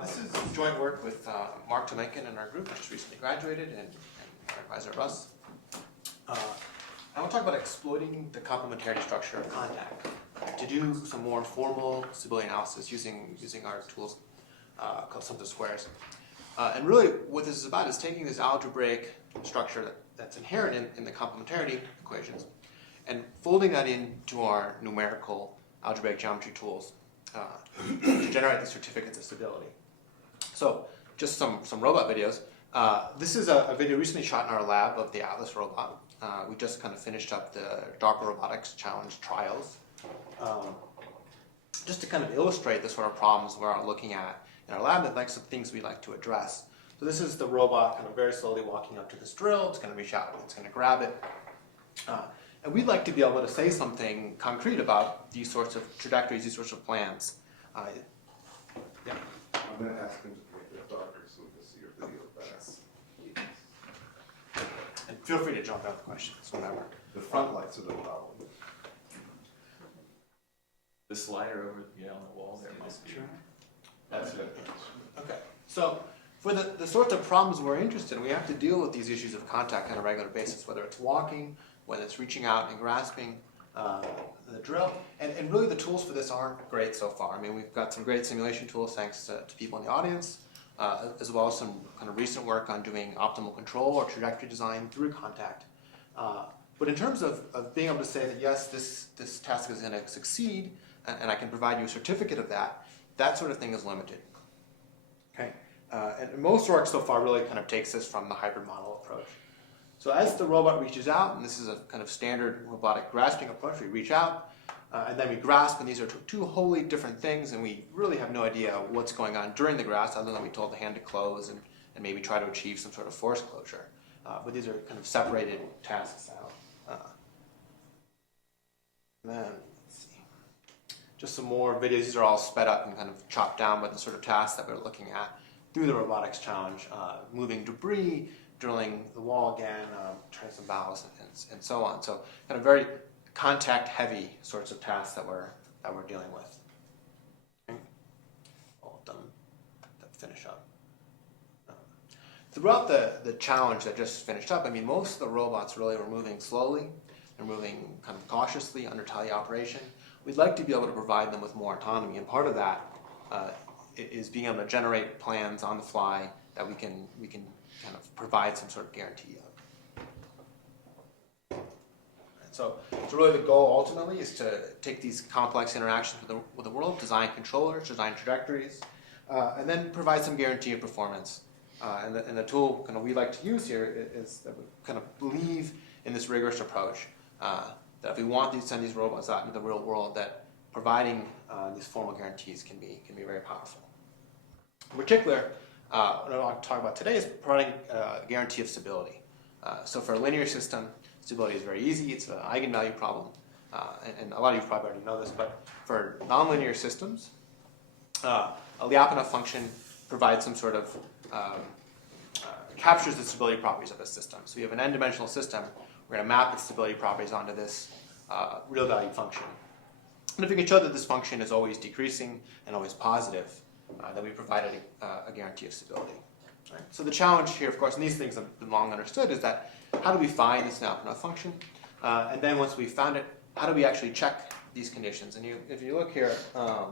This is joint work with Mark Tomenkin and our group, which just recently graduated, and our advisor Russ. I want to talk about exploiting the complementarity structure of contact to do some more formal stability analysis using our tools called sums of squares. And really, what this is about is taking this algebraic structure that's inherent in the complementarity equations and folding that into our numerical algebraic geometry tools to generate the certificates of stability. So, just some robot videos. This is a video recently shot in our lab of the Atlas robot. We just kind of finished up the DARPA Robotics Challenge trials. Just to kind of illustrate the sort of problems we're looking at in our lab and like some things we like to address. So this is the robot kind of very slowly walking up to this drill. It's going to reach out, it's going to grab it. And we'd like to be able to say something concrete about these sorts of trajectories, these sorts of plans. Yeah. I'm going to ask him to make it darker so we can see your video better. And feel free to jump out the questions, whatever. The front lights are the problem. The slider over on the wall there must be. That's it. Okay. So for the sorts of problems we're interested in, we have to deal with these issues of contact on a regular basis, whether it's walking, whether it's reaching out and grasping the drill. And really the tools for this aren't great so far. I mean, we've got some great simulation tools thanks to people in the audience, as well as some kind of recent work on doing optimal control or trajectory design through contact. But in terms of being able to say that, yes, this task is going to succeed, and I can provide you a certificate of that, that sort of thing is limited. Okay? And most work so far really kind of takes us from the hybrid model approach. So as the robot reaches out, and this is a kind of standard robotic grasping approach, we reach out, and then we grasp, and these are two wholly different things, and we really have no idea what's going on during the grasp, other than we told the hand to close and maybe try to achieve some sort of force closure. But these are kind of separated tasks out. And then, let's see. Just some more videos. These are all sped up and kind of chopped down by the sort of tasks that we're looking at through the robotics challenge, moving debris, drilling the wall again, turning some valves, and so on. So kind of very contact-heavy sorts of tasks that we're dealing with. Okay. All of them that finish up. Throughout the challenge that just finished up, I mean, most of the robots really were moving slowly. They're moving kind of cautiously under teleoperation. We'd like to be able to provide them with more autonomy, and part of that is being able to generate plans on the fly that we can kind of provide some sort of guarantee of. So really the goal ultimately is to take these complex interactions with the world, design controllers, design trajectories, and then provide some guarantee of performance. And the tool kind of we like to use here is that we kind of believe in this rigorous approach. That if we want to send these robots out into the real world, that providing these formal guarantees can be very powerful. In particular, what I want to talk about today is providing a guarantee of stability. So for a linear system, stability is very easy. It's an eigenvalue problem, and a lot of you probably already know this. But for nonlinear systems, a Lyapunov function provides some sort of captures the stability properties of a system. So you have an n-dimensional system. We're going to map its stability properties onto this real value function. And if we can show that this function is always decreasing and always positive, then we provided a guarantee of stability. Right? So the challenge here, of course, and these things have been long understood, is that how do we find this Lyapunov function? And then once we've found it, how do we actually check these conditions? And if you look here, I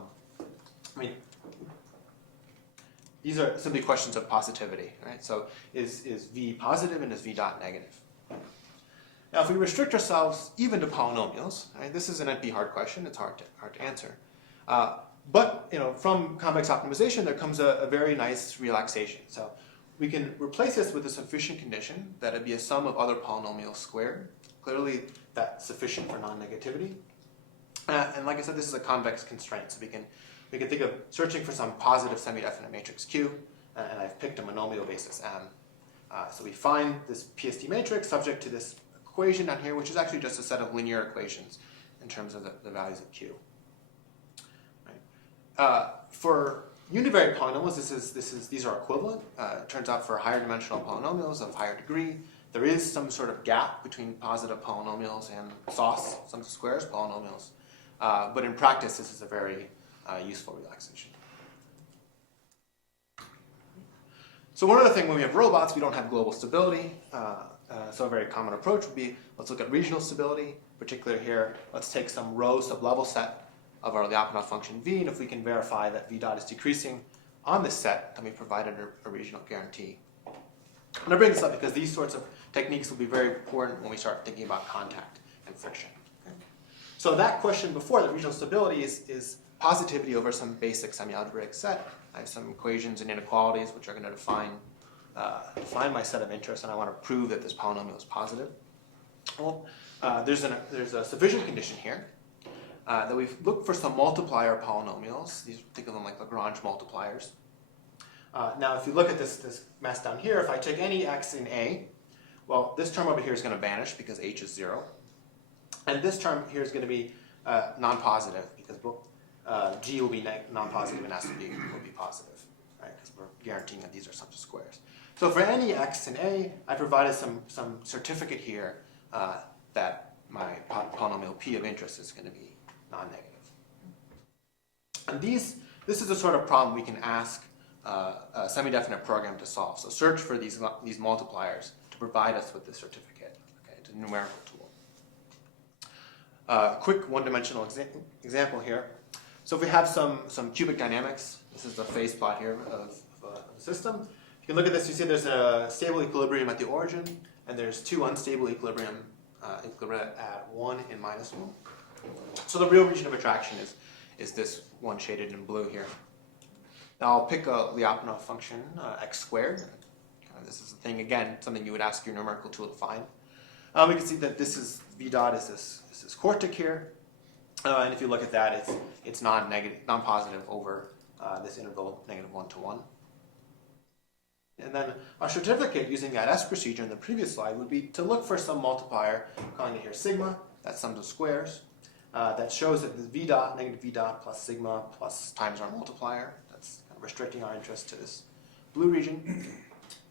mean, these are simply questions of positivity, right? So is V positive and is V dot negative? Now, if we restrict ourselves even to polynomials, right, this is an NP hard question. It's hard to answer. But from convex optimization, there comes a very nice relaxation. So we can replace this with a sufficient condition that it be a sum of other polynomials squared. Clearly, that's sufficient for non-negativity. And like I said, this is a convex constraint. So we can think of searching for some positive semi-definite matrix Q, and I've picked a monomial basis M. So we find this PSD matrix subject to this equation down here, which is actually just a set of linear equations in terms of the values of Q. Right. For univariate polynomials, these are equivalent. It turns out for higher dimensional polynomials of higher degree, there is some sort of gap between positive polynomials and SOS, sums of squares polynomials. But in practice, this is a very useful relaxation. So one other thing, when we have robots, we don't have global stability. So a very common approach would be, let's look at regional stability. Particularly here, let's take some row sublevel set of our Lyapunov function v, and if we can verify that v dot is decreasing on this set, then we provided a regional guarantee. And I bring this up because these sorts of techniques will be very important when we start thinking about contact and friction. Okay? So that question before, the regional stability, is positivity over some basic semi-algebraic set. I have some equations and inequalities which are going to define my set of interests, and I want to prove that this polynomial is positive. Well, there's a sufficient condition here that we've looked for some multiplier polynomials. These, think of them like Lagrange multipliers. Now, if you look at this mess down here, if I take any x in A, well, this term over here is going to vanish because h is 0. And this term here is going to be non-positive because g will be non-positive and s will be positive, right? Because we're guaranteeing that these are sums of squares. So for any x in A, I provided some certificate here that my polynomial p of interest is going to be non-negative. And this is the sort of problem we can ask a semi-definite program to solve. So search for these multipliers to provide us with this certificate. Okay, it's a numerical tool. Quick one-dimensional example here. So if we have some cubic dynamics, this is the phase plot here of the system. You can look at this, you see there's a stable equilibrium at the origin, and there's two unstable equilibria at 1 and -1. So the real region of attraction is this one shaded in blue here. Now I'll pick a Lyapunov function, x squared. This is the thing, again, something you would ask your numerical tool to find. We can see that this is v dot is this quartic here. And if you look at that, it's non-positive over this interval -1 to 1. And then our certificate using that S procedure in the previous slide would be to look for some multiplier, calling it here sigma, that's sums of squares, that shows that the v dot, negative v dot plus sigma plus times our multiplier, that's kind of restricting our interest to this blue region,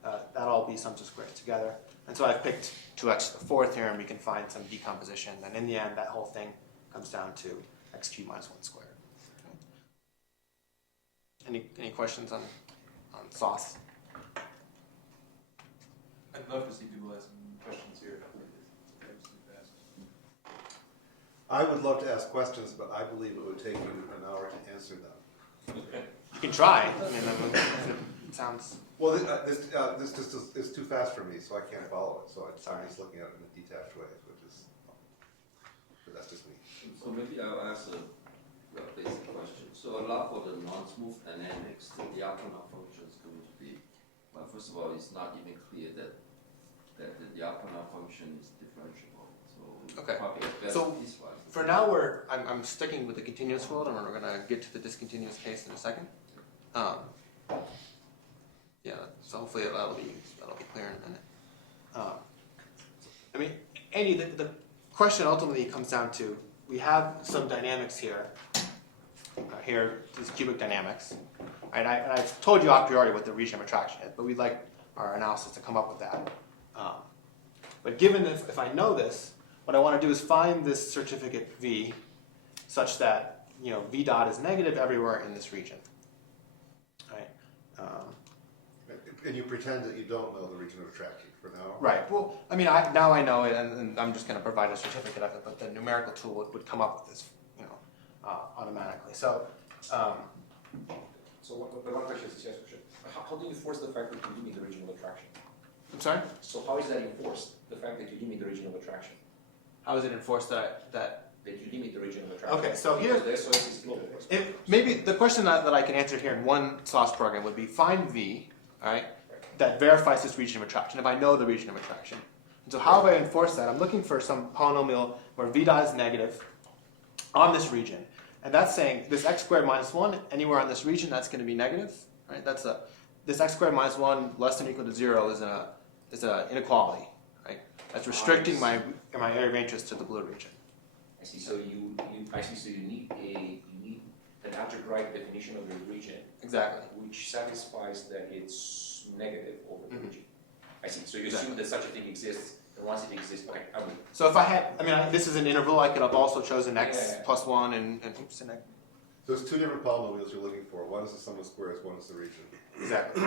that'll all be sums of squares together. And so I've picked 2x to the fourth here, and we can find some decomposition, and in the end, that whole thing comes down to x cubed minus 1 squared. Okay. Any questions on sauce? I'd love to see people ask questions here. I would love to ask questions, but I believe it would take you an hour to answer them. You can try. I mean, it sounds... Well, this just is too fast for me, so I can't follow it. So I'm just looking at it in a detached way, but that's just me. So maybe I'll ask a basic question. So a lot for the non-smooth dynamics, the Lyapunov function is going to be, well, first of all, it's not even clear that the Lyapunov function is differentiable. So okay. Probably best So piecewise. for now, I'm sticking with the continuous world, and we're going to get to the discontinuous case in a second. Yeah, so hopefully that'll be clear in a minute. I mean, Andy, the question ultimately comes down to, we have some dynamics here. Here, these cubic dynamics. And I've told you a priori what the region of attraction is, but we'd like our analysis to come up with that. But given if I know this, what I want to do is find this certificate V such that V dot is negative everywhere in this region. Right? And you pretend that you don't know the region of attraction for now. Right. Well, I mean, now I know it, and I'm just going to provide a certificate of it. But the numerical tool would come up with this, automatically. So. So the one question is yes, question. How do you enforce the fact that you limit the region of attraction? I'm sorry. So how is that enforced? The fact that you limit the region of attraction. How is it enforced that you limit the region of attraction? Okay, so here, the SOS is global. maybe the question that I can answer here in one sauce program would be find V, all right, that verifies this region of attraction, if I know the region of attraction. And so how have I enforced that? I'm looking for some polynomial where V dot is negative on this region. And that's saying this x squared minus 1, anywhere on this region, that's going to be negative, right? This x squared minus 1 less than or equal to 0 is an inequality, right? That's restricting my area of interest to the blue region. I see. So you need an algebraic definition of the region. Exactly. Which satisfies that it's negative over the Mm-hmm. region. I see. So you assume that such a thing exists, and once it exists, okay, I will. So if I had, this is an interval, I could have also chosen x Yeah. plus 1 and oops, and So there's two different polynomials you're looking for. One is the sum of squares, one is the region. Exactly.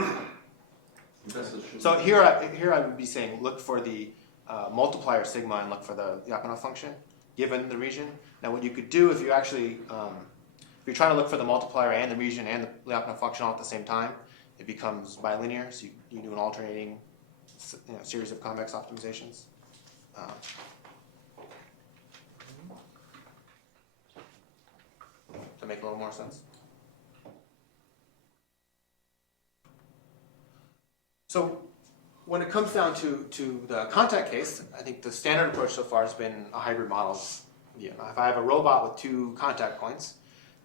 That's a should- So here I would be saying look for the multiplier sigma and look for the Lyapunov function given the region. Now what you could do if you actually, if you're trying to look for the multiplier and the region and the Lyapunov function all at the same time, it becomes bilinear. So you do an alternating series of convex optimizations. To make a little more sense. So when it comes down to the contact case, I think the standard approach so far has been a hybrid model. If I have a robot with 2 contact points,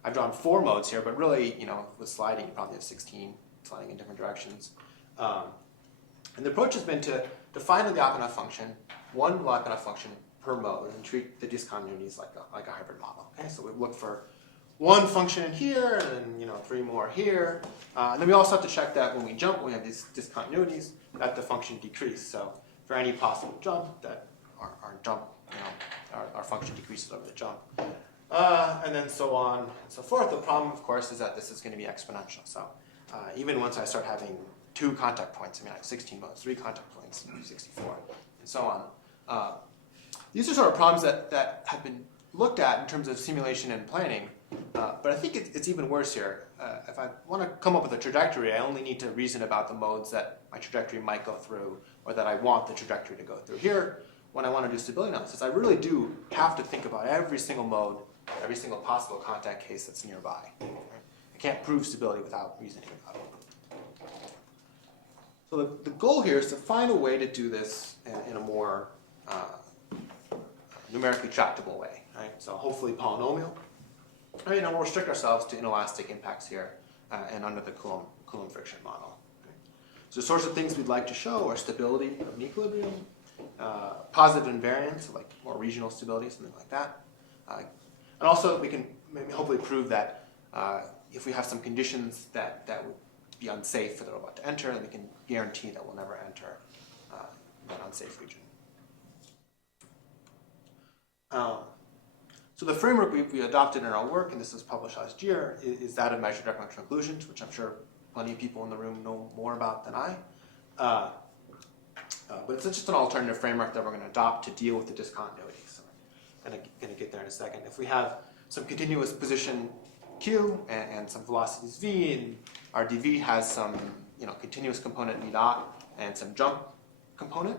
I've drawn 4 modes here, but really, with sliding, you probably have 16 sliding in different directions. And the approach has been to define a Lyapunov function, one Lyapunov function per mode, and treat the discontinuities like a hybrid model. Okay, so we look for one function in here, and then 3 more here. And then we also have to check that when we jump, when we have these discontinuities, that the function decreases. So for any possible jump, that our jump, our function decreases over the jump. And then so on and so forth. The problem, of course, is that this is going to be exponential. So even once I start having 2 contact points, I have 16 modes, 3 contact points, 64, and so on. These are sort of problems that have been looked at in terms of simulation and planning. But I think it's even worse here. If I want to come up with a trajectory, I only need to reason about the modes that my trajectory might go through or that I want the trajectory to go through. Here, when I want to do stability analysis, I really do have to think about every single mode, every single possible contact case that's nearby. Right? I can't prove stability without reasoning about it. So the goal here is to find a way to do this in a more numerically tractable way. Right? So hopefully polynomial. Right, and we'll restrict ourselves to inelastic impacts here and under the Coulomb friction model. Okay. So the sorts of things we'd like to show are stability of an equilibrium, positive invariance, like more regional stability, something like that. And also we can maybe hopefully prove that if we have some conditions that would be unsafe for the robot to enter, then we can guarantee that we'll never enter that unsafe region. So the framework we adopted in our work, and this was published last year, is that of measured decremental conclusions, which I'm sure plenty of people in the room know more about than I. But it's just an alternative framework that we're going to adopt to deal with the discontinuities. So I'm going to get there in a second. If we have some continuous position q and some velocities v, and our dv has some continuous component v dot and some jump component,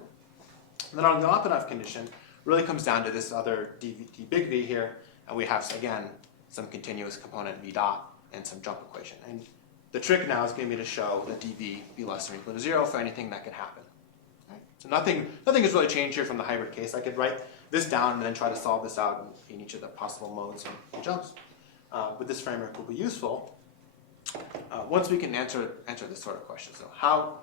and then our Lyapunov condition really comes down to this other d big V here, and we have, again, some continuous component v dot and some jump equation. And the trick now is going to be to show that dv be less than or equal to 0 for anything that could happen. Okay? So nothing has really changed here from the hybrid case. I could write this down and then try to solve this out in each of the possible modes and jumps. But this framework will be useful once we can answer this sort of question. So how?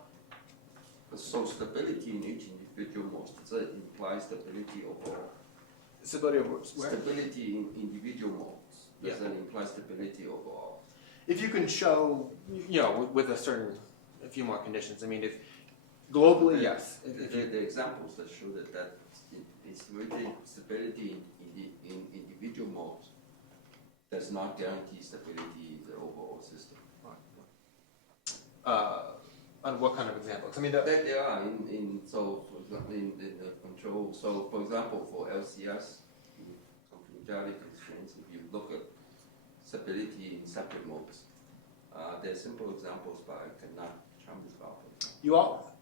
So stability in each individual mode, does that imply stability overall? Stability of where? Stability in individual modes, does that imply stability overall? If you can show, with a few more conditions. I mean, if globally, yes. The examples that show that stability in individual modes does not guarantee stability in the overall system. On what kind of examples? I mean, There are for example, in the control. So, for example, for LCS, complementarity constraints, if you look at stability in separate modes, there are simple examples, but I cannot chime this out.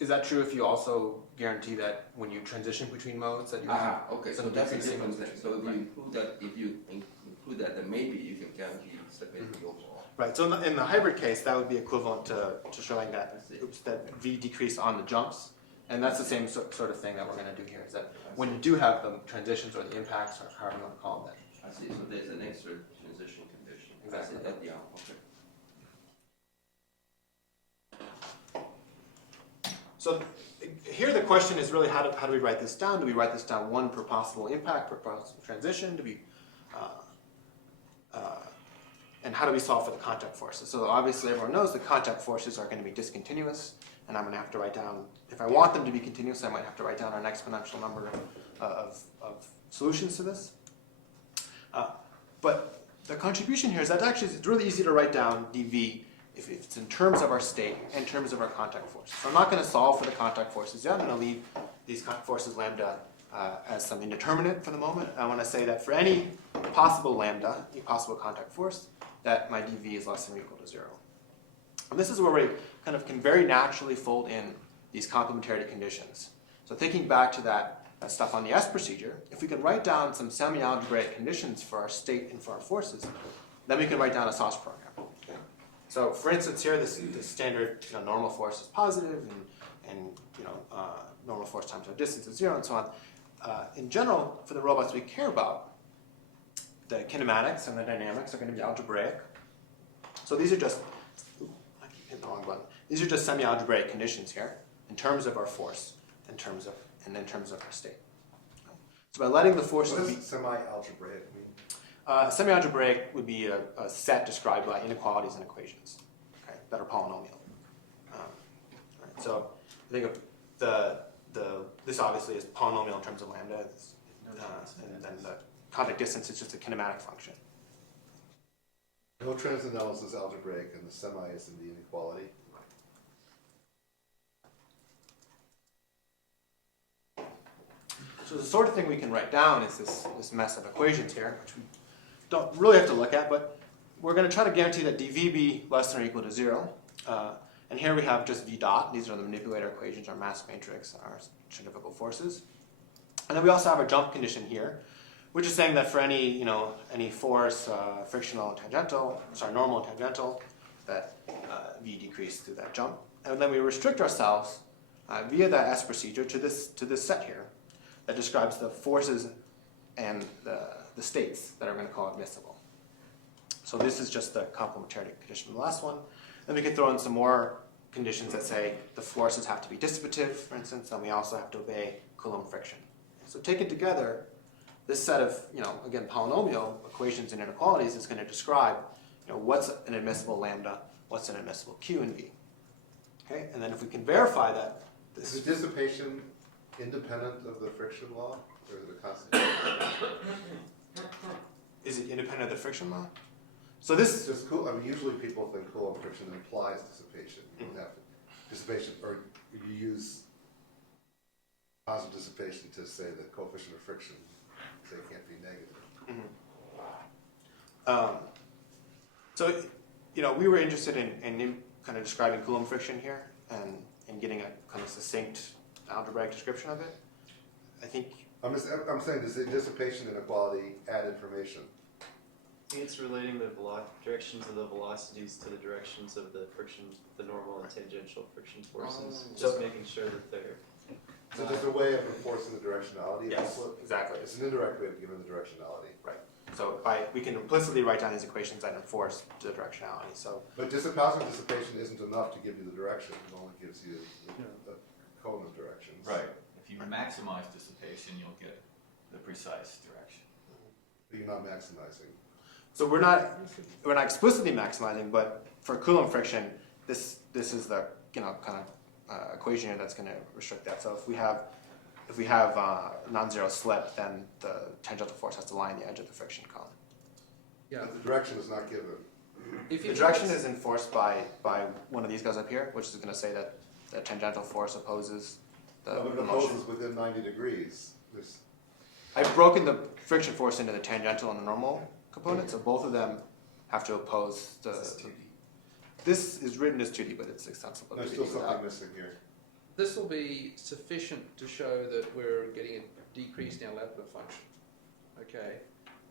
Is that true if you also guarantee that when you transition between modes that you have okay. So that's a different thing. So if you include that, then maybe you can guarantee stability overall. Right. So in the hybrid case, that would be equivalent to showing that v decrease on the jumps, and that's the same sort of thing that we're going to do here. Is that when you do have the transitions or the impacts, or however you want to call them, I see. So there's an extra transition condition. Exactly. Okay. So here the question is really how do we write this down? Do we write this down one per possible impact, per possible transition? Do we and how do we solve for the contact forces? So obviously everyone knows the contact forces are going to be discontinuous, and I'm going to have to write down, if I want them to be continuous, I might have to write down an exponential number of solutions to this. But the contribution here is that actually it's really easy to write down dv if it's in terms of our state and in terms of our contact force. So I'm not going to solve for the contact forces yet. I'm going to leave these forces lambda as some indeterminate for the moment. I want to say that for any possible lambda, any possible contact force, that my dv is less than or equal to 0. And this is where we kind of can very naturally fold in these complementarity conditions. So thinking back to that stuff on the S procedure, if we can write down some semi-algebraic conditions for our state and for our forces, then we can write down a sauce program. Okay? So for instance here, this standard normal force is positive, and normal force times our distance is 0, and so on. In general, for the robots we care about, the kinematics and the dynamics are going to be algebraic. So these are just, I keep hitting the wrong button. These are just semi-algebraic conditions here in terms of our force, in terms of our state. So by letting the forces What be does semi-algebraic mean? semi-algebraic would be a set described by inequalities and equations, okay, that are polynomial. Right, so I think this obviously is polynomial in terms of lambda, and then the contact distance is just a kinematic function. No transcendental is algebraic, and the semi is in the inequality. So the sort of thing we can write down is this mess of equations here, which we don't really have to look at, but we're going to try to guarantee that dv be less than or equal to 0. And here we have just v dot. These are the manipulator equations, our mass matrix, our centrifugal forces. And then we also have our jump condition here, which is saying that for any force, frictional and tangential, normal and tangential, that v decreased through that jump. And then we restrict ourselves via that S procedure to this set here that describes the forces and the states that are going to call admissible. So this is just the complementarity condition of the last one. Then we could throw in some more conditions that say the forces have to be dissipative, for instance, and we also have to obey Coulomb friction. So taken together, this set of, again, polynomial equations and inequalities is going to describe, what's an admissible lambda, what's an admissible q and v. Okay, and then if we can verify that this Is the dissipation independent of the friction law, or is it a constant? is it independent of the friction law? So this It's just cool. I mean, usually people think Coulomb friction implies dissipation. You don't have dissipation, or you use positive dissipation to say the coefficient of friction, say, can't be negative. So we were interested in kind of describing Coulomb friction here and getting a kind of succinct algebraic description of it. I think I'm saying, does the dissipation inequality add information? It's relating the directions of the velocities to the directions of the friction, the normal and tangential friction forces. Just making sure that they're. So there's a way of enforcing the directionality of the yes, slip? exactly. It's an indirect way of giving the directionality. Right. So we can implicitly write down these equations that enforce the directionality. So But positive dissipation isn't enough to give you the direction. It only gives you the cone of directions. Right. If you maximize dissipation, you'll get the precise direction. But you're not maximizing. So we're not explicitly maximizing, but for Coulomb friction, this is the kind of equation here that's going to restrict that. So if we have non-zero slip, then the tangential force has to line the edge of the friction cone. Yeah. But the direction is not given. The direction is enforced by one of these guys up here, which is going to say that the tangential force opposes the But it motion. opposes within 90 degrees. I've broken the friction force into the tangential and the normal components, so both of them have to oppose the. This is written as 2D, but it's extensible. There's still something missing here. This will be sufficient to show that we're getting a decrease in our Lyapunov function. Okay,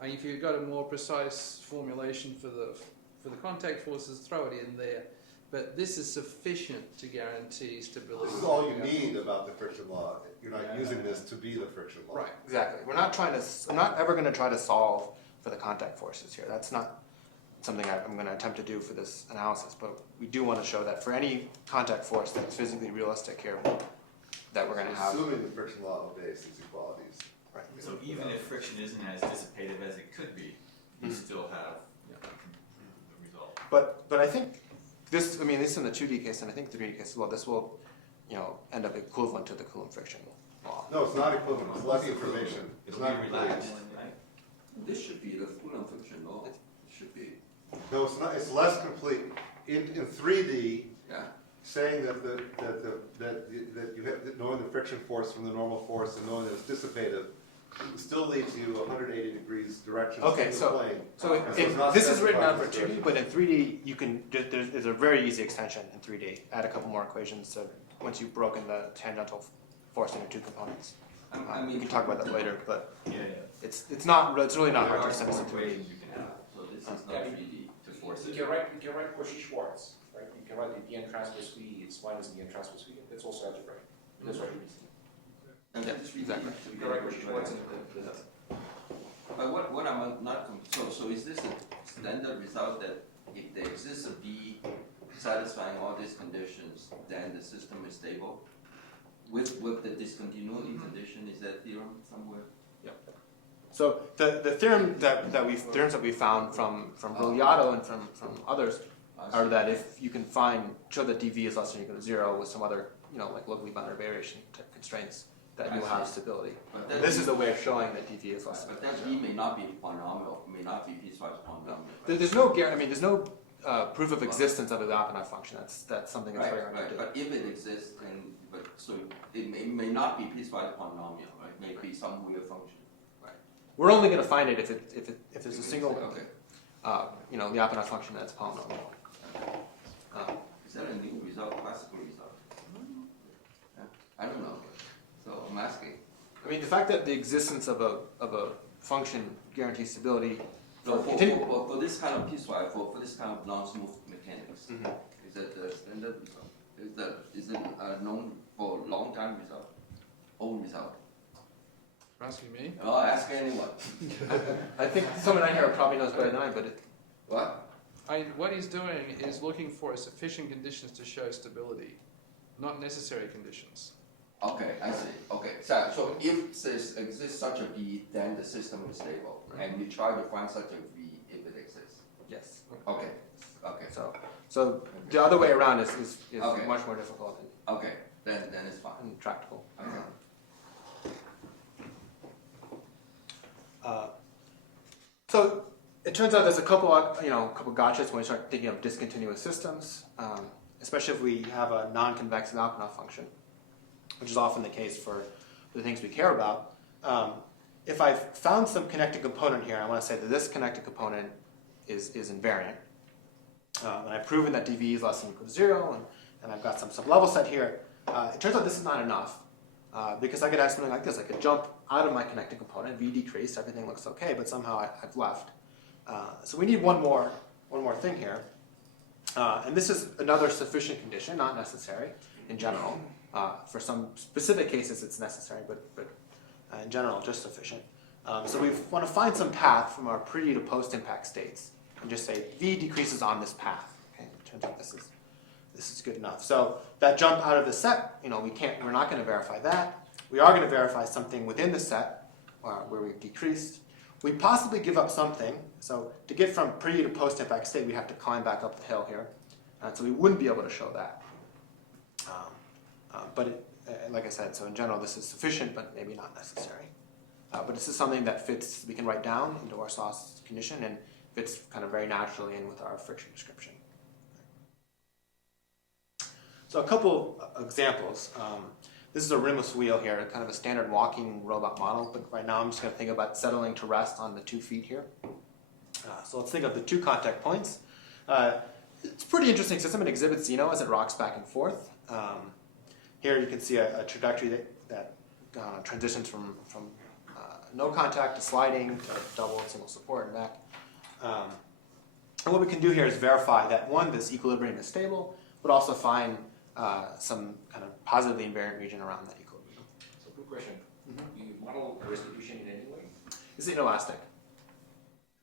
and if you've got a more precise formulation for the contact forces, throw it in there. But this is sufficient to guarantee stability. This is all you need about the friction law. You're not using this to be the friction law. Right. Exactly. I'm not ever going to try to solve for the contact forces here. That's not something I'm going to attempt to do for this analysis. But we do want to show that for any contact force that's physically realistic here, that we're going to have. Assuming the friction law obeys these equalities. Right. So even if friction isn't as dissipative as it could be, you still have the result. But I think this, at least in the 2D case, and I think the 3D case as well, this will, end up equivalent to the Coulomb friction law. No, it's not equivalent. It's less information. It's It'll not be relaxed, complete. right? This should be the Coulomb friction law. No, it's not, it's less complete. In 3D, Yeah. saying that you have, that knowing the friction force from the normal force and knowing that it's dissipative, still leaves you 180 degrees direction Okay, in the so- plane. So And it's not this is written out for specified 2D, but in 3D, you can, there's a very easy extension in 3D. Add a couple more equations to, once you've broken the tangential force into two components. I We mean, can talk about that later, but Yeah, it's really not There hard are to some extend this in 3D. equations you can have. so this is not 3D to force You it. can write Cauchy-Schwarz, right? You can write the dn transpose v is minus dn transpose v. That's also algebraic. That's what you see. And Yeah, this is 3D. exactly. to You get can write it Cauchy-Schwarz right. and But what I'm not, so is this a standard result that if there exists a V satisfying all these conditions, then the system is stable? With the discontinuity condition, is that theorem somewhere? So the theorems that we found from Lyapunov and from others are that if you can show that dV is less than or equal to 0 with some other, like locally bounded variation type constraints, that you'll have stability. But And this is the way of showing that dV is less than But or that equal to V may not be polynomial, may not be piecewise polynomial. There's no guarantee. There's no proof of existence of a Lyapunov function. That's something that's Right, very hard right, to do. but if it exists, so it may not be piecewise polynomial, right? May be some weird function. We're only going to find it if there's a single, Okay. Lyapunov function that's polynomial. Is that a new result, classical result? Yeah, I don't know, so I'm asking. I mean, the fact that the existence of a function guarantees stability. For this kind of piecewise, for this kind of non-smooth mechanics, Mhm. is that the standard result? Is it a known for a long time result? Old result? You're asking me? Oh, ask anyone. I think someone out here probably knows better than I, but What? What he's doing is looking for sufficient conditions to show stability, not necessary conditions. Okay, I see. Okay, so if there exists such a V, then the system is stable, and we try to find such a V if it exists. yes. Okay, okay, So the other way around is Okay. much more difficult okay, then it's fine. and tractable. Okay. So it turns out there's a couple gotchas when we start thinking of discontinuous systems, especially if we have a non-convex Lyapunov function, which is often the case for the things we care about. If I've found some connected component here, I want to say that this connected component is invariant, and I've proven that dV is less than or equal to 0, and I've got some sublevel set here. It turns out this is not enough, because I could have something like this. I could jump out of my connected component, V decreased, everything looks okay, but somehow I've left. So we need one more thing here. And this is another sufficient condition, not necessary in general. For some specific cases it's necessary, but in general just sufficient. So we want to find some path from our pre to post-impact states and just say V decreases on this path. Okay? It turns out this is good enough. So that jump out of the set, we're not going to verify that. We are going to verify something within the set where we've decreased. We possibly give up something. So to get from pre to post-impact state, we have to climb back up the hill here. So we wouldn't be able to show that. Like I said, so in general, this is sufficient, but maybe not necessary. But this is something that fits, we can write down into our sauce condition and fits kind of very naturally in with our friction description. So a couple examples. This is a rimless wheel here, kind of a standard walking robot model, but right now I'm just going to think about settling to rest on the 2 feet here. So let's think of the 2 contact points. It's a pretty interesting system. It exhibits Zeno as it rocks back and forth. Here you can see a trajectory that transitions from no contact to sliding to double and single support and back. And what we can do here is verify that, one, this equilibrium is stable, but also find some kind of positively invariant region around that equilibrium. So good question. Do you model a restitution in any way? It's inelastic.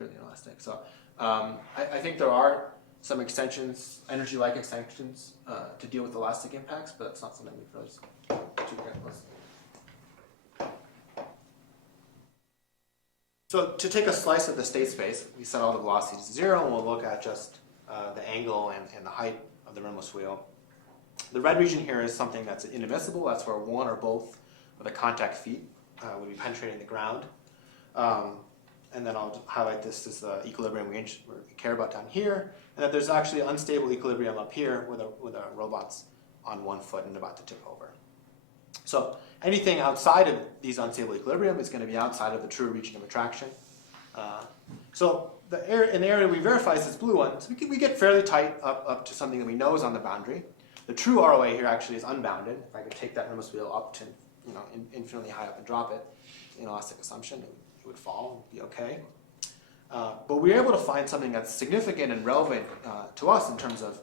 Really inelastic. So I think there are some extensions, energy-like extensions, to deal with elastic impacts, but that's not something we've really too careful. So to take a slice of the state space, we set all the velocities to 0, and we'll look at just the angle and the height of the rimless wheel. The red region here is something that's inadmissible. That's where one or both of the contact feet would be penetrating the ground. and then I'll highlight this as the equilibrium we care about down here, and that there's actually unstable equilibrium up here with our robot's on one foot and about to tip over. So anything outside of these unstable equilibrium is going to be outside of the true region of attraction. So in the area we verify is this blue one, so we get fairly tight up to something that we know is on the boundary. The true ROA here actually is unbounded. If I could take that Rimless wheel up to infinitely high up and drop it, inelastic assumption, it would fall and be okay. But we're able to find something that's significant and relevant to us in terms of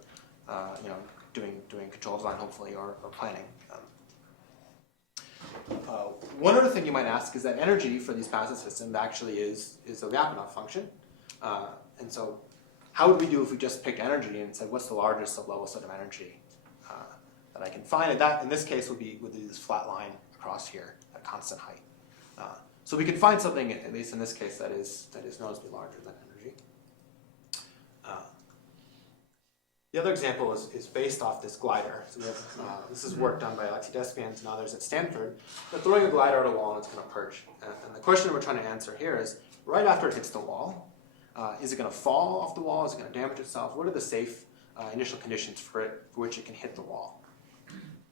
doing control design, hopefully, or planning. One other thing you might ask is that energy for these passive systems actually is a Lyapunov function. And so how would we do if we just picked energy and said, what's the largest sublevel set of energy that I can find? And that, in this case, would be this flat line across here at constant height. So we can find something, at least in this case, that is noticeably larger than energy. The other example is based off this glider. So we have, this is work done by Alexei Despians and others at Stanford. They're throwing a glider at a wall and it's going to perch. And the question we're trying to answer here is, right after it hits the wall, is it going to fall off the wall? Is it going to damage itself? What are the safe initial conditions for which it can hit the wall?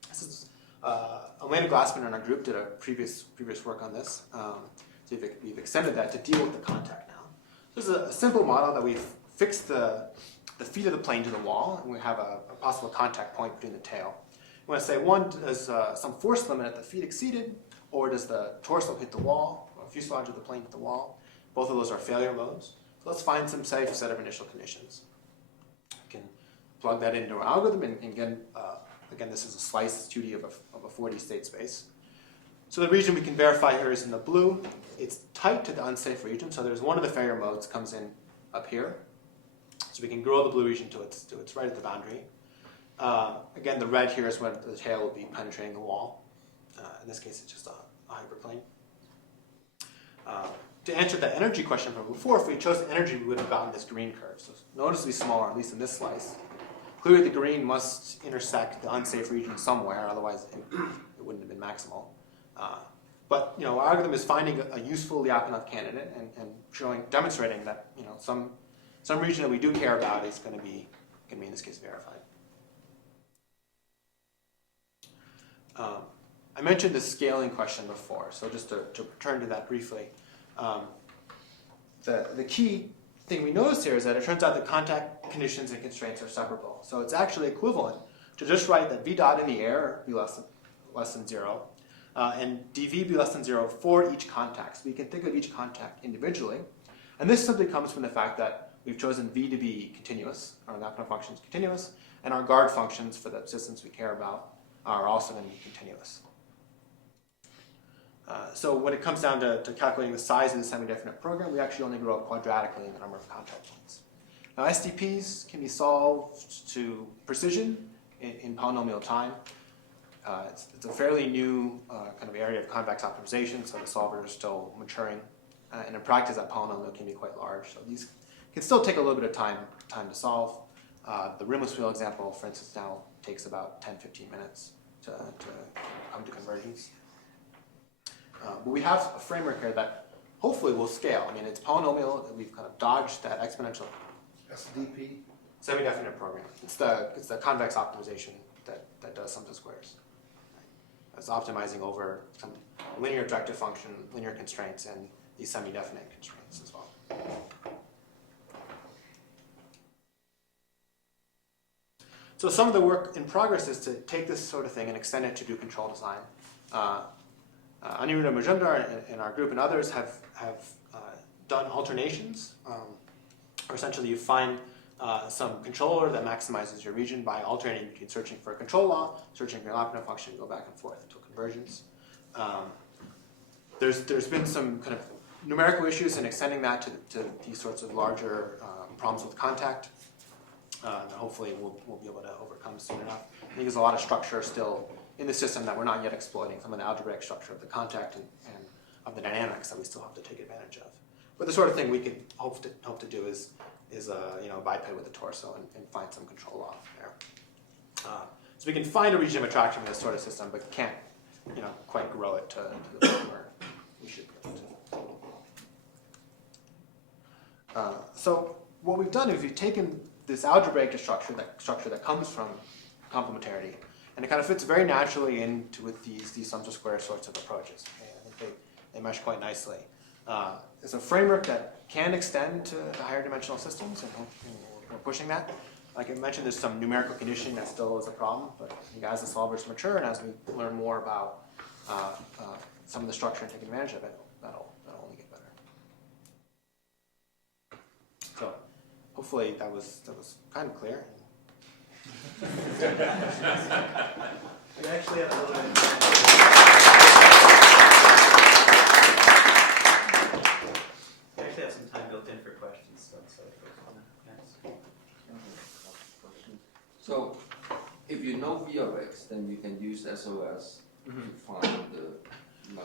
This is Elena Glassman and our group did a previous work on this. So we've extended that to deal with the contact now. This is a simple model that we've fixed the feet of the plane to the wall, and we have a possible contact point between the tail. We want to say, one, does some force limit at the feet exceeded, or does the torso hit the wall, or fuselage of the plane hit the wall? Both of those are failure modes. So let's find some safe set of initial conditions. We can plug that into our algorithm, and again, this is a slice 2D of a 4D state space. So the region we can verify here is in the blue. It's tight to the unsafe region, so there's one of the failure modes comes in up here. So we can grow the blue region to its right at the boundary. Again, the red here is where the tail will be penetrating the wall. In this case, it's just a hyperplane. To answer that energy question from before, if we chose energy, we would have gotten this green curve. So noticeably smaller, at least in this slice. Clearly, the green must intersect the unsafe region somewhere, otherwise it wouldn't have been maximal. But our algorithm is finding a useful Lyapunov candidate and demonstrating that some region that we do care about is going to be in this case verified. I mentioned the scaling question before, so just to return to that briefly. The key thing we notice here is that it turns out that contact conditions and constraints are separable. So it's actually equivalent to just write that v dot in the air be less than 0, and dv be less than 0 for each contact. So we can think of each contact individually. And this simply comes from the fact that we've chosen v to be continuous, our Lyapunov function is continuous, and our guard functions for the systems we care about are also going to be continuous. So when it comes down to calculating the size of the semi-definite program, we actually only grow up quadratically in the number of contact points. Now SDPs can be solved to precision in polynomial time. It's a fairly new kind of area of convex optimization, so the solvers are still maturing. And in practice, that polynomial can be quite large. So these can still take a little bit of time to solve. The Rimless Wheel example, for instance, now takes about 10-15 minutes to come to convergence. But we have a framework here that hopefully will scale. I mean, it's polynomial. We've kind of dodged that exponential SDP? semi-definite program. It's the convex optimization that does sums of squares. It's optimizing over some linear objective function, linear constraints, and these semi-definite constraints as well. So some of the work in progress is to take this sort of thing and extend it to do control design. Aniruddha Majumdar and our group and others have done alternations, or essentially you find some controller that maximizes your region by alternating between searching for a control law, searching for an Lyapunov function, go back and forth until convergence. There's been some kind of numerical issues in extending that to these sorts of larger problems with contact. That hopefully we'll be able to overcome soon enough. I think there's a lot of structure still in the system that we're not yet exploiting, some of the algebraic structure of the contact and of the dynamics that we still have to take advantage of. But the sort of thing we could hope to do is biped with the torso and find some control law there. So we can find a region of attraction in this sort of system, but can't quite grow it to the point where we should be able to. So what we've done is we've taken this algebraic structure that comes from complementarity, and it kind of fits very naturally into with these sums of squares sorts of approaches. Okay? I think they mesh quite nicely. It's a framework that can extend to higher dimensional systems, and we're pushing that. Like I mentioned, there's some numerical conditioning that still is a problem, but I think as the solvers mature and as we learn more about some of the structure and take advantage of it, that'll only get better. So hopefully that was kind of clear. We actually have a little bit. We actually have some time built in for questions, so if folks want to ask. So, if you know V of X, then you can use SOS to find the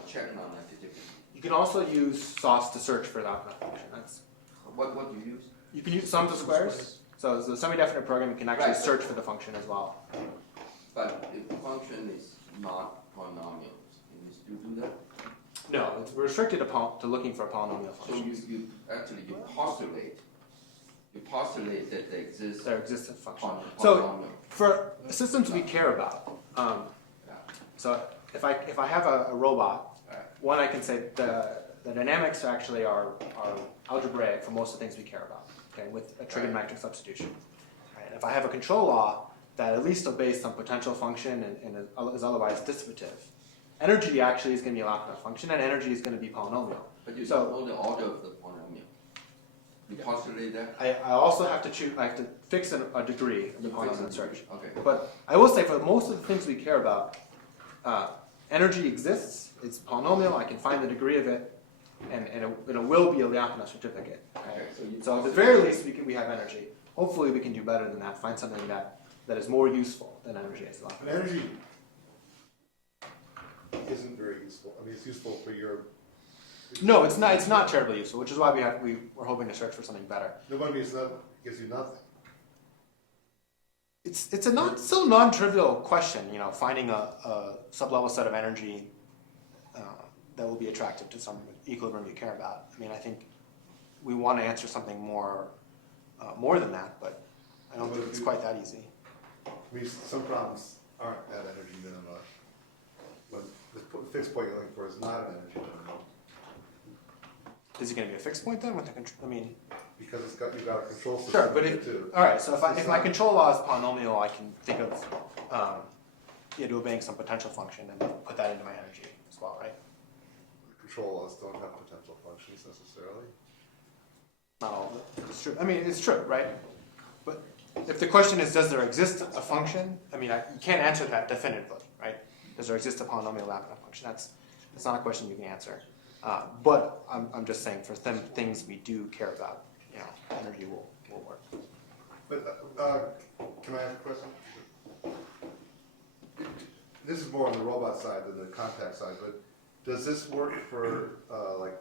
check non-negativity. You can also use sauce to search for the Lyapunov function. That's What do you use? You can use sums of squares. So as a semi-definite program, you can actually Right. search for the function as well. But if the function is not polynomial, can you still do that? No, we're restricted to looking for polynomial So functions. you postulate that there exists There exists a function. polynomial. So for systems we care about, so if I have a robot, one I can say the dynamics actually are algebraic for most of the things we care about, okay, with a trigonometric substitution. Right? If I have a control law that at least obeys some potential function and is otherwise dissipative, energy actually is going to be a Lyapunov function, and energy is going to be polynomial. But you So- don't know the order of the polynomial. You postulate that? I also have to choose. I have to fix a degree of the You fix polynomial it. search. Okay. But I will say for most of the things we care about, energy exists. It's polynomial. I can find the degree of it, and it will be a Lyapunov certificate. Okay? Okay, so you So at the postulate- very least, we have energy. Hopefully, we can do better than that. Find something that is more useful than energy as And Lyapunov. energy isn't very useful. I mean, it's useful for your. No, it's not. It's not terribly useful, which is why we're hoping to search for something better. No, but I mean, it's not, gives you nothing. It's still non-trivial question, finding a sublevel set of energy that will be attractive to some equilibrium you care about. I mean, I think we want to answer something more than that, but I don't think it's quite that easy. I mean, some problems aren't at energy minima. When the fixed point you're looking for is not an energy minimum, Is it going to be a fixed point then with the control? I mean, because you've got a control system sure, but in it too. all right. So if my control law is polynomial, I can think of obeying some potential function and put that into my energy as well, right? Control laws don't have potential functions necessarily. Not all of it. It's true. I mean, it's true, right? But if the question is, does there exist a function? I mean, you can't answer that definitively, right? Does there exist a polynomial Lyapunov function? That's not a question you can answer. But I'm just saying, for things we do care about, energy will work. But can I ask a question? This is more on the robot side than the contact side, but does this work for like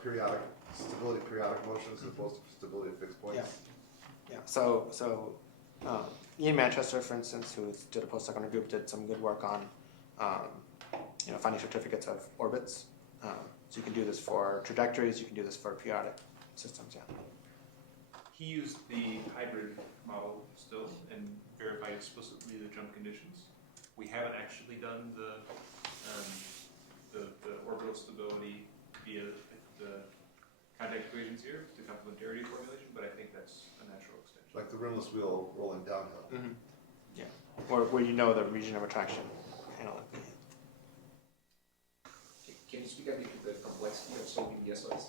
stability periodic motions as opposed to stability of fixed points? Yeah. So Ian Manchester, for instance, who did a postdoc on our group, did some good work on finding certificates of orbits. So you can do this for trajectories. You can do this for periodic systems. Yeah. He used the hybrid model still and verified explicitly the jump conditions. We haven't actually done the orbital stability via the contact equations here, the complementarity formulation, but I think that's a natural extension. Like the rimless wheel rolling downhill. Mm-hmm. Yeah. Or where the region of attraction. Can you speak a bit to the complexity of solving the SOS?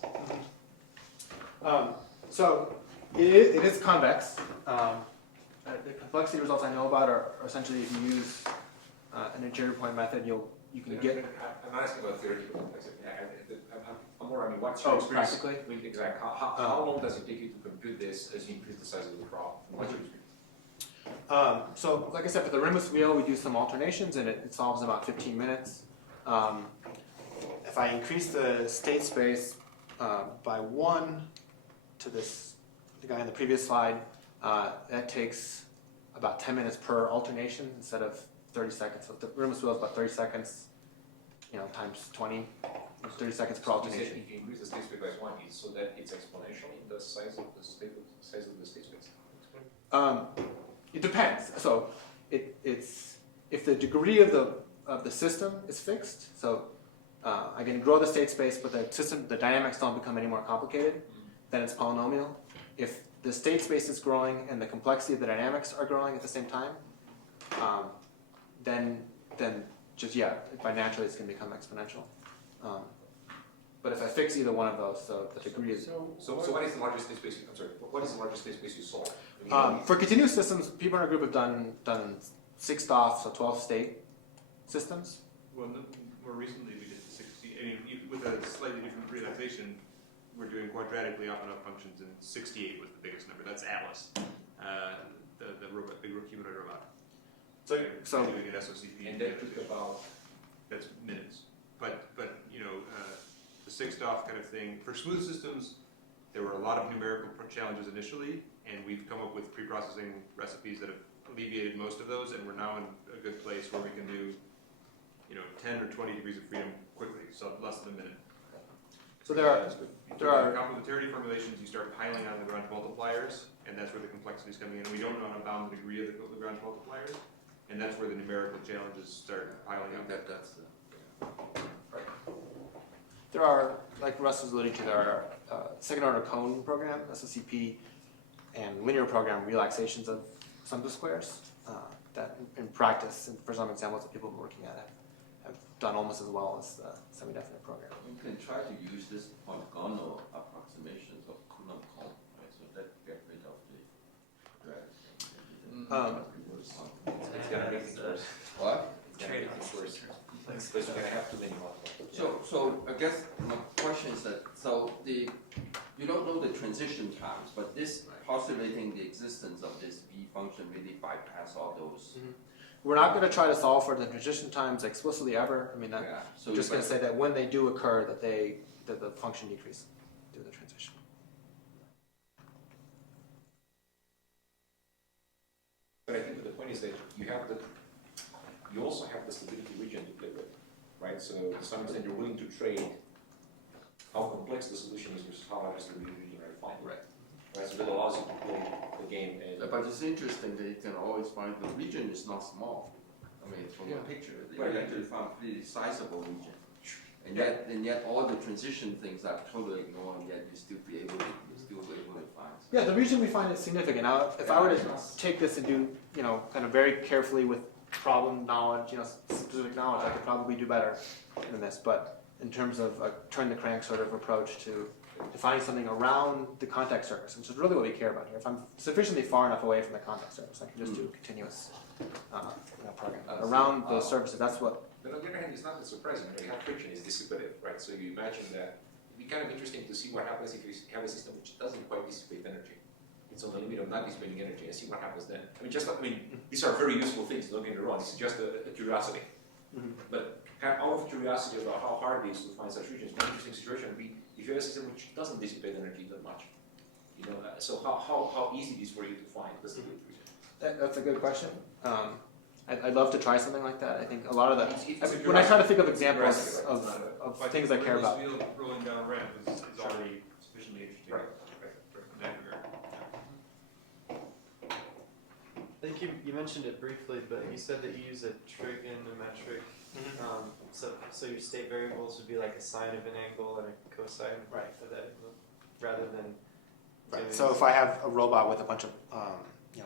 So it is convex. The complexity results I know about are essentially if you use an interior point method, you can get. I'm not asking about theoretical complexity. I'm more, what your experience? Practically? I mean, exactly. How long does it take you to compute this as you increase the size of the problem? What's your experience? So like I said, for the rimless wheel, we do some alternations, and it solves in about 15 minutes. If I increase the state space by 1 to the guy in the previous slide, that takes about 10 minutes per alternation instead of 30 seconds. So the rimless wheel is about 30 seconds, times 20. 30 seconds per So you said alternation. if you increase the state space by 1, it's so that it's exponential in the size of the state space. It depends. So it's if the degree of the system is fixed. So I can grow the state space, but the dynamics don't become any more complicated. Then it's polynomial. If the state space is growing and the complexity of the dynamics are growing at the same time, then just by naturally it's going to become exponential. But if I fix either one of those, so the degree is. So what is the largest state space? I'm sorry. What is the largest state space you solve? I mean, For continuous systems, people in our group have done 6 DOF, so 12 state systems. Well, more recently we did the 60, I mean, with a slightly different relaxation, we're doing quadratic Lyapunov functions, and 68 was the biggest number. That's Atlas, the robot, big humanoid robot. So doing an SOCP. and that took about. That's minutes. But the 6 DOF kind of thing, for smooth systems, there were a lot of numerical challenges initially, and we've come up with pre-processing recipes that have alleviated most of those, and we're now in a good place where we can do 10 or 20 degrees of freedom quickly, so less than a minute. So there are complementarity formulations, you start piling on Lagrange multipliers, and that's where the complexity is coming in. We don't know how to bound the degree of the Lagrange multipliers, and that's where the numerical challenges start piling up. That's the. There are, like Russ was alluding to, there are second order cone program, SOCP, and linear program relaxations of sum of squares that in practice, and for some examples that people have been working at, have done almost as well as the semi-definite program. You can try to use this polygonal approximations of Coulomb cone, right? So that get rid of the drag. It's gonna make things worse. What? It's gonna make things worse. Because you're gonna have too many multipliers. So I guess my question is that, you don't know the transition times, but this postulating the existence of this V function really bypass all those. We're not going to try to solve for the transition times explicitly ever. I mean, Yeah. So we're just going to say that when they do occur, that the function decreases due to the transition. But I think the point is that you also have the stability region to play with, right? So to some extent you're willing to trade how complex the solution is versus how large the stability region are defined. Right. Right, so that allows you to play the game and But it's interesting that you can always find the region is not small. I mean, from the picture, you Right. actually found a pretty sizable region. And yet all the transition things are totally ignored, and yet you still be able to find. Yeah, the reason we find it significant. Now, if I were to take this and do, kind of very carefully with problem knowledge, specific knowledge, I could probably do better than this. But in terms of a turn the crank sort of approach to defining something around the context surface, which is really what we care about here. If I'm sufficiently far enough away from the context surface, I can just do continuous programming. Around those surfaces, that's what. But on the other hand, it's not that surprising. You have friction is dissipative, right? So you imagine that it'd be kind of interesting to see what happens if you have a system which doesn't quite dissipate energy. It's on the limit of not dissipating energy, and see what happens then. These are very useful things. Don't get me wrong. This is just a curiosity. But kind of out of curiosity about how hard it is to find such regions, one interesting situation would be if you have a system which doesn't dissipate energy that much. So how easy it is for you to find the stability region? That's a good question. I'd love to try something like that. I think a lot of It's a when I try to think of examples curiosity, right? of But things I care about. Rimless Wheel rolling down a ramp is already sufficiently interesting. Right. In that regard. I think you mentioned it briefly, but you said that you use a trigonometric. So your state variables would be like a sine of an angle and a cosine of that angle, rather than. Right. So if I have a robot with a bunch of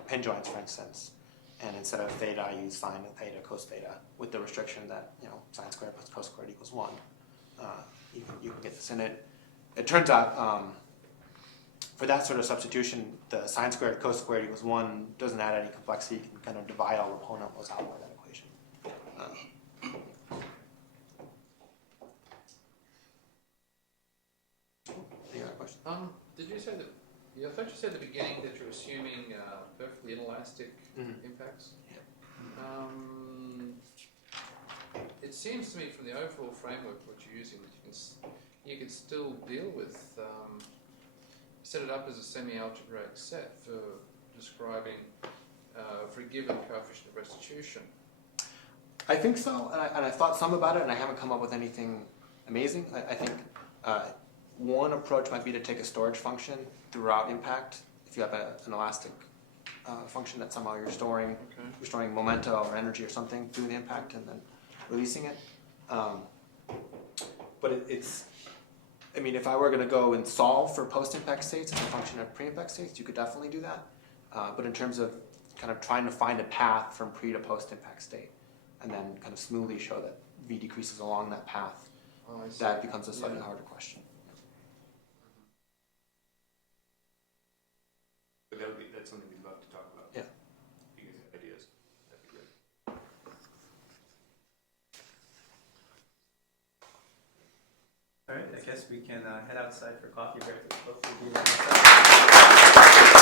pin joints, for instance, and instead of theta I use sine and theta cos theta with the restriction that sine squared plus cos squared equals 1, you can get this in it. It turns out for that sort of substitution, the sine squared cos squared equals 1 doesn't add any complexity. You can kind of divide all the polynomials out by that equation. Any other questions? Did you say that? Yeah, I thought you said at the beginning that you're assuming perfectly inelastic impacts. It seems to me from the overall framework what you're using that you can still deal with set it up as a semi-algebraic set for describing for a given coefficient of restitution. I think so, and I thought some about it, and I haven't come up with anything amazing. I think one approach might be to take a storage function throughout impact. If you have an elastic function that somehow you're storing momenta or energy or something through the impact and then releasing it. But it's, I mean, if I were going to go and solve for post-impact states as a function of pre-impact states, you could definitely do that. But in terms of kind of trying to find a path from pre to post-impact state and then kind of smoothly show that V decreases along that path, that becomes a slightly harder question. But that's something we'd love to talk about. Yeah. If you guys have ideas, that'd be great. All right, I guess we can head outside for coffee break. Hopefully be